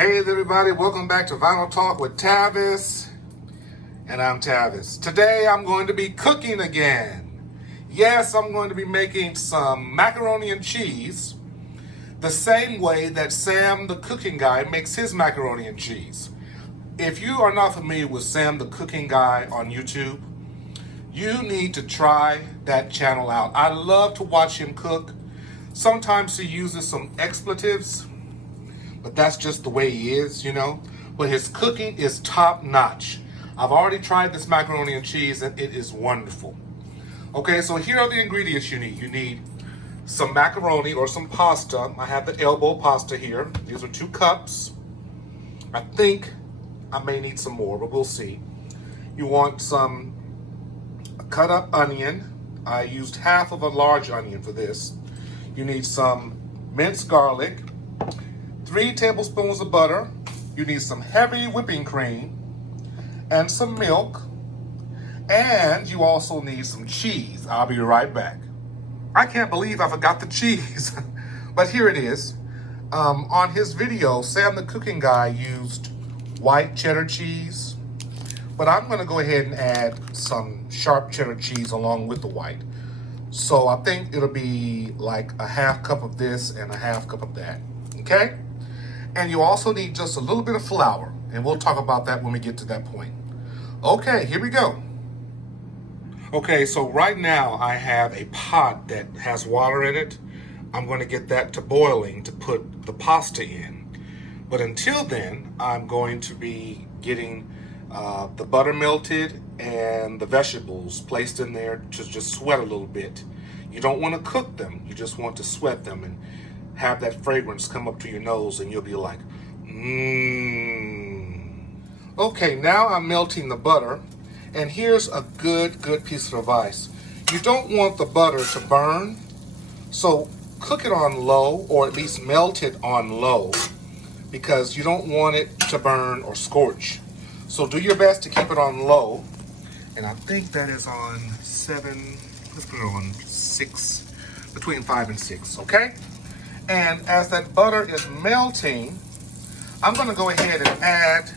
Hey everybody, welcome back to Vinyl Talk with Tavis, and I'm Tavis. Today I'm going to be cooking again. Yes, I'm going to be making some macaroni and cheese the same way that Sam the cooking guy makes his macaroni and cheese. If you are not familiar with Sam the cooking guy on YouTube, you need to try that channel out. I love to watch him cook. Sometimes he uses some expletives, but that's just the way he is, you know. But his cooking is top notch. I've already tried this macaroni and cheese and it is wonderful. Okay, so here are the ingredients you need. You need some macaroni or some pasta. I have the elbow pasta here. These are 2 cups. I think I may need some more, but we'll see. You want some cut up onion. I used half of a large onion for this. You need some minced garlic, 3 tablespoons of butter. You need some heavy whipping cream and some milk. And you also need some cheese. I'll be right back. I can't believe I forgot the cheese, but here it is. On his video, Sam the cooking guy used white cheddar cheese, but I'm gonna go ahead and add some sharp cheddar cheese along with the white. So I think it'll be like a half cup of this and a half cup of that, okay? And you also need just a little bit of flour, and we'll talk about that when we get to that point. Okay, here we go. Okay, so right now I have a pot that has water in it. I'm going to get that to boiling to put the pasta in. But until then, I'm going to be getting the butter melted and the vegetables placed in there to just sweat a little bit. You don't want to cook them, you just want to sweat them and have that fragrance come up to your nose and you'll be like, mmm. Okay, now I'm melting the butter, and here's a good piece of advice. You don't want the butter to burn, so cook it on low, or at least melt it on low, because you don't want it to burn or scorch. So do your best to keep it on low, and I think that is on 7, let's put it on 6, between 5 and 6, okay? And as that butter is melting, I'm gonna go ahead and add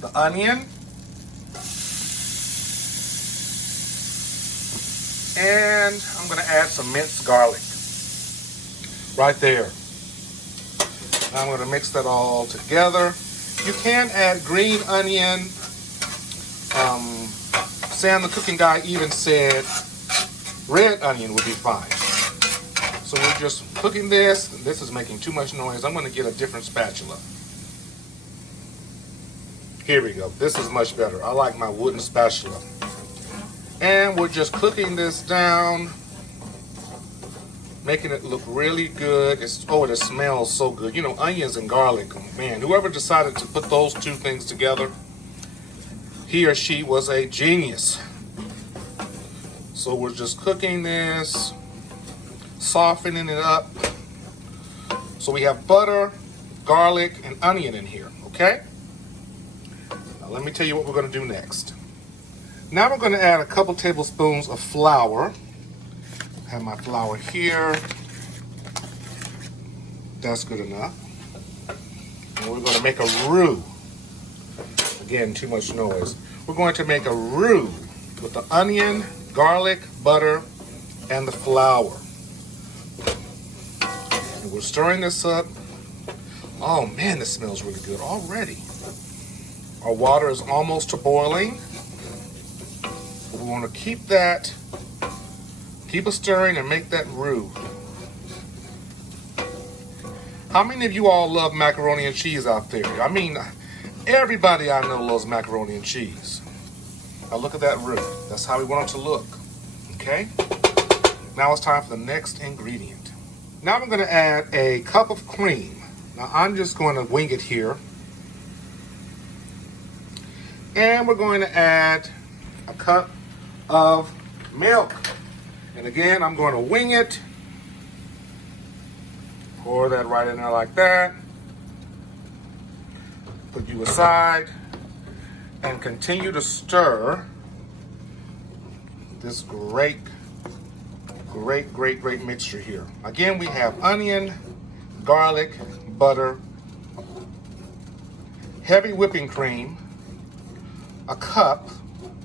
the onion and I'm gonna add some minced garlic right there. I'm gonna mix that all together. You can add green onion. Sam the cooking guy even said red onion would be fine. So we're just cooking this. This is making too much noise. I'm gonna get a different spatula. Here we go. This is much better. I like my wooden spatula. And we're just cooking this down, making it look really good. It smells so good. You know, onions and garlic, man, whoever decided to put those 2 things together, he or she was a genius. So we're just cooking this, softening it up. So we have butter, garlic, and onion in here, okay? Now let me tell you what we're gonna do next. Now we're gonna add a couple tablespoons of flour. I have my flour here. That's good enough. And we're gonna make a roux. Again, too much noise. We're going to make a roux with the onion, garlic, butter, and the flour. And we're stirring this up. Oh man, this smells really good already. Our water is almost to boiling. We want to keep it stirring and make that roux. How many of you all love macaroni and cheese out there? I mean, everybody I know loves macaroni and cheese. Now look at that roux. That's how we want it to look, okay? Now it's time for the next ingredient. Now I'm gonna add a cup of cream. Now I'm just going to wing it here. And we're going to add a cup of milk. And again, I'm going to wing it. Pour that right in there like that. Put you aside and continue to stir this great mixture here. Again, we have onion, garlic, butter, heavy whipping cream, a cup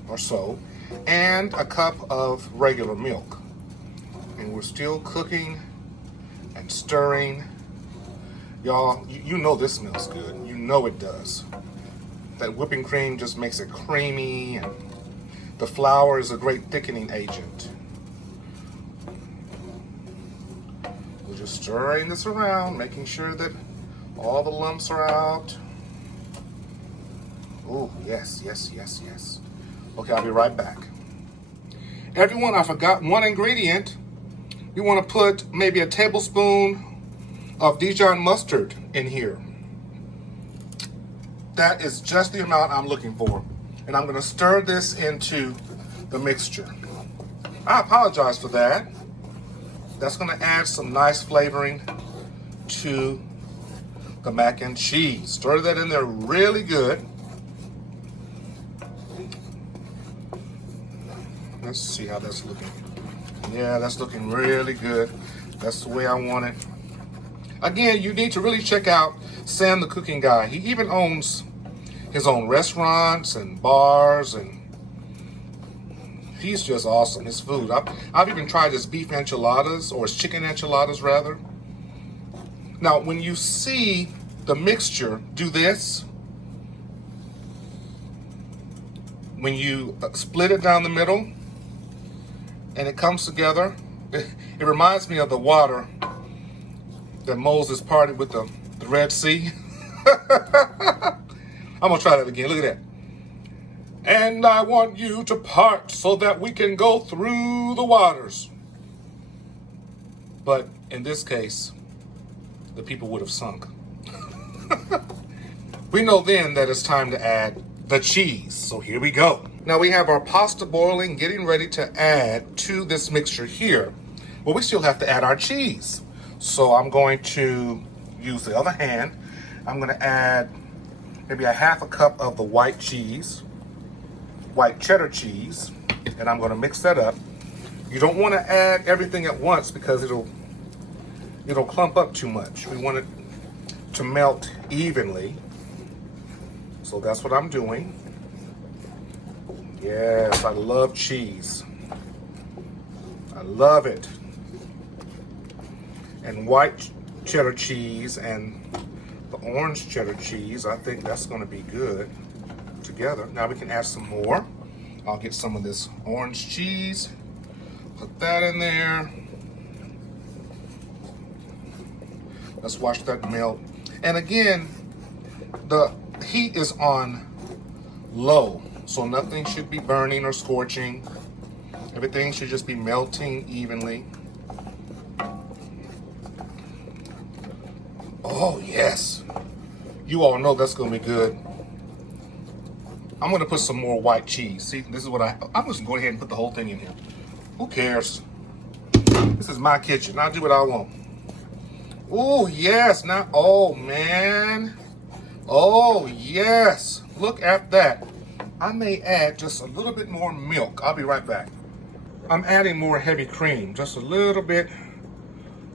or so, and a cup of regular milk. And we're still cooking and stirring. Y'all, you know this smells good. You know it does. That whipping cream just makes it creamy, and the flour is a great thickening agent. We're just stirring this around, making sure that all the lumps are out. Oh, yes, yes, yes, yes. Okay, I'll be right back. Everyone, I forgot one ingredient. You want to put maybe a tablespoon of Dijon mustard in here. That is just the amount I'm looking for. And I'm going to stir this into the mixture. I apologize for that. That's going to add some nice flavoring to the mac and cheese. Stir that in there really good. Let's see how that's looking. Yeah, that's looking really good. That's the way I want it. Again, you need to really check out Sam the Cooking Guy. He even owns his own restaurants and bars, and he's just awesome. His food. I've even tried his beef enchiladas, or his chicken enchiladas rather. Now, when you see the mixture, do this. When you split it down the middle and it comes together, it reminds me of the water that Moses parted with the Red Sea. I'm gonna try that again. Look at that. And I want you to part so that we can go through the waters. But in this case, the people would have sunk. We know then that it's time to add the cheese. So here we go. Now we have our pasta boiling, getting ready to add to this mixture here. But we still have to add our cheese. So I'm going to use the other hand. I'm going to add maybe a half a cup of the white cheese, white cheddar cheese, and I'm going to mix that up. You don't want to add everything at once because it'll clump up too much. We want it to melt evenly. So that's what I'm doing. Yes, I love cheese. I love it. And white cheddar cheese and the orange cheddar cheese, I think that's going to be good together. Now we can add some more. I'll get some of this orange cheese, put that in there. Let's watch that melt. And again, the heat is on low, so nothing should be burning or scorching. Everything should just be melting evenly. Oh yes, you all know that's gonna be good. I'm gonna put some more white cheese. See, this is what I'm just go ahead and put the whole thing in here. Who cares? This is my kitchen. I'll do what I want. Oh yes, now, oh man. Oh yes, look at that. I may add just a little bit more milk. I'll be right back. I'm adding more heavy cream, just a little bit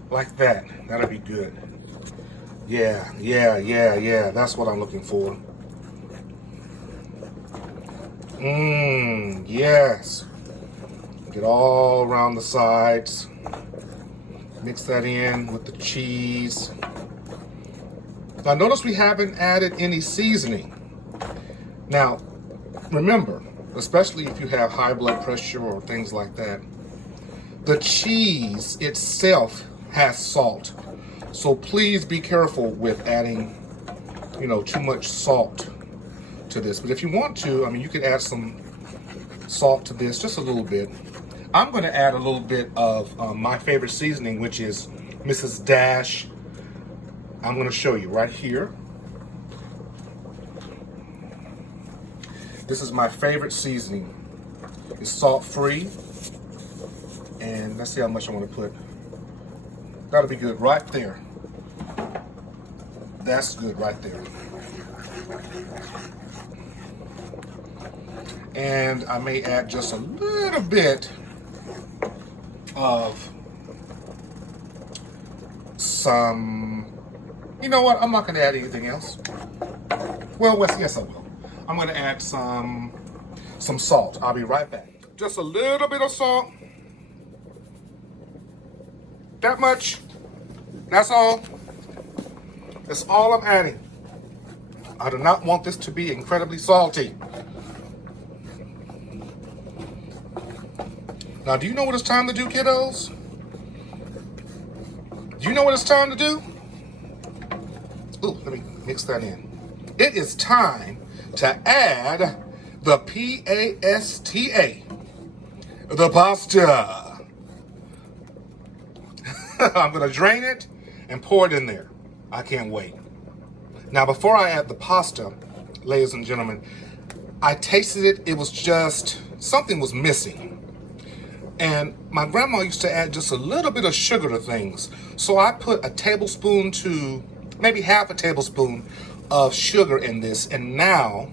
like that. That'll be good. Yeah, that's what I'm looking for. Yes. Get all around the sides. Mix that in with the cheese. Now notice we haven't added any seasoning. Now, remember, especially if you have high blood pressure or things like that, the cheese itself has salt. So please be careful with adding, too much salt to this. But if you want to, you could add some salt to this, just a little bit. I'm going to add a little bit of my favorite seasoning, which is Mrs. Dash. I'm going to show you right here. This is my favorite seasoning. It's salt-free. And let's see how much I want to put. That'll be good right there. That's good right there. And I may add just a little bit of some, you know what? I'm not going to add anything else. Well, yes, I will. I'm gonna add some salt. I'll be right back. Just a little bit of salt. That much. That's all. That's all I'm adding. I do not want this to be incredibly salty. Now, do you know what it's time to do, kiddos? Do you know what it's time to do? Ooh, let me mix that in. It is time to add the pasta, the pasta. I'm gonna drain it and pour it in there. I can't wait. Now, before I add the pasta, ladies and gentlemen, I tasted it. It was just, something was missing. And my grandma used to add just a little bit of sugar to things. So I put a tablespoon to maybe half a tablespoon of sugar in this. And now,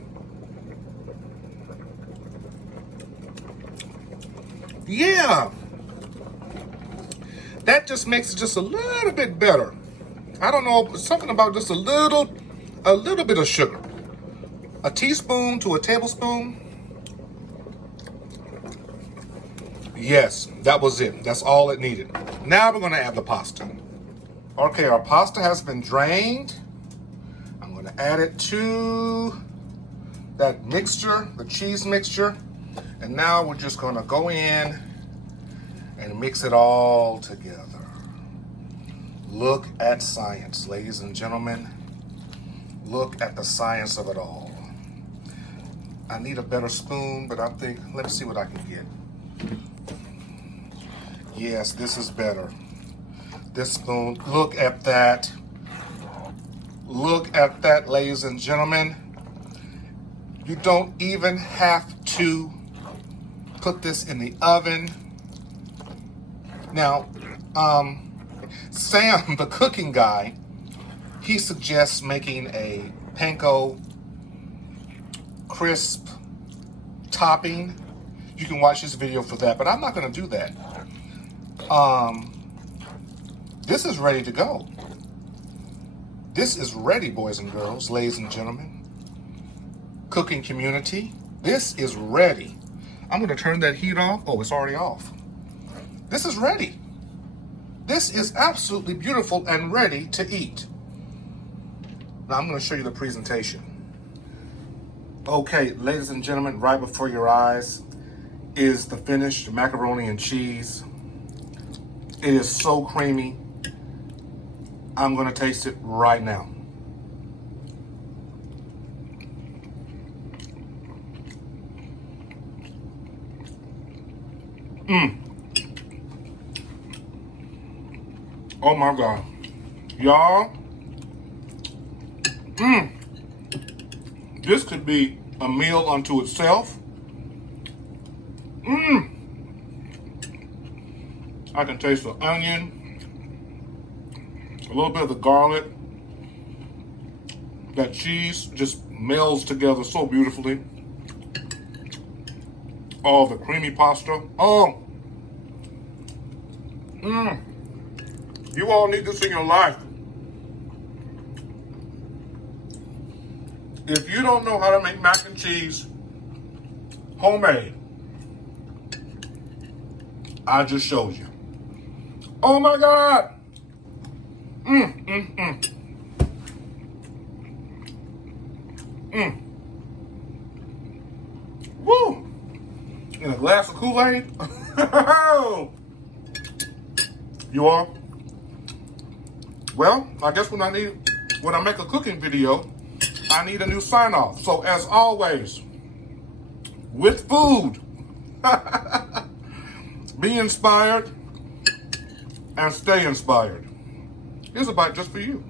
yeah, that just makes it just a little bit better. I don't know, something about just a little bit of sugar. A teaspoon to a tablespoon. Yes, that was it. That's all it needed. Now we're gonna add the pasta. Okay, our pasta has been drained. I'm gonna add it to that mixture, the cheese mixture. And now we're just gonna go in and mix it all together. Look at science, ladies and gentlemen. Look at the science of it all. I need a better spoon, but I think, let me see what I can get. Yes, this is better. This spoon, look at that. Look at that, ladies and gentlemen. You don't even have to put this in the oven. Now, Sam, the cooking guy, he suggests making a panko crisp topping. You can watch this video for that, but I'm not gonna do that. This is ready to go. This is ready, boys and girls, ladies and gentlemen. Cooking community, this is ready. I'm gonna turn that heat off. Oh, it's already off. This is ready. This is absolutely beautiful and ready to eat. Now I'm gonna show you the presentation. Okay, ladies and gentlemen, right before your eyes is the finished macaroni and cheese. It is so creamy. I'm gonna taste it right now. Oh my God. Y'all, this could be a meal unto itself. I can taste the onion, a little bit of the garlic. That cheese just melds together so beautifully. Oh, the creamy pasta. Oh. You all need this in your life. If you don't know how to make mac and cheese homemade, I just showed you. Oh my God. Woo. In a glass of Kool-Aid. You all? Well, I guess when I make a cooking video, I need a new sign off. So as always, with food, be inspired and stay inspired. Here's a bite just for you.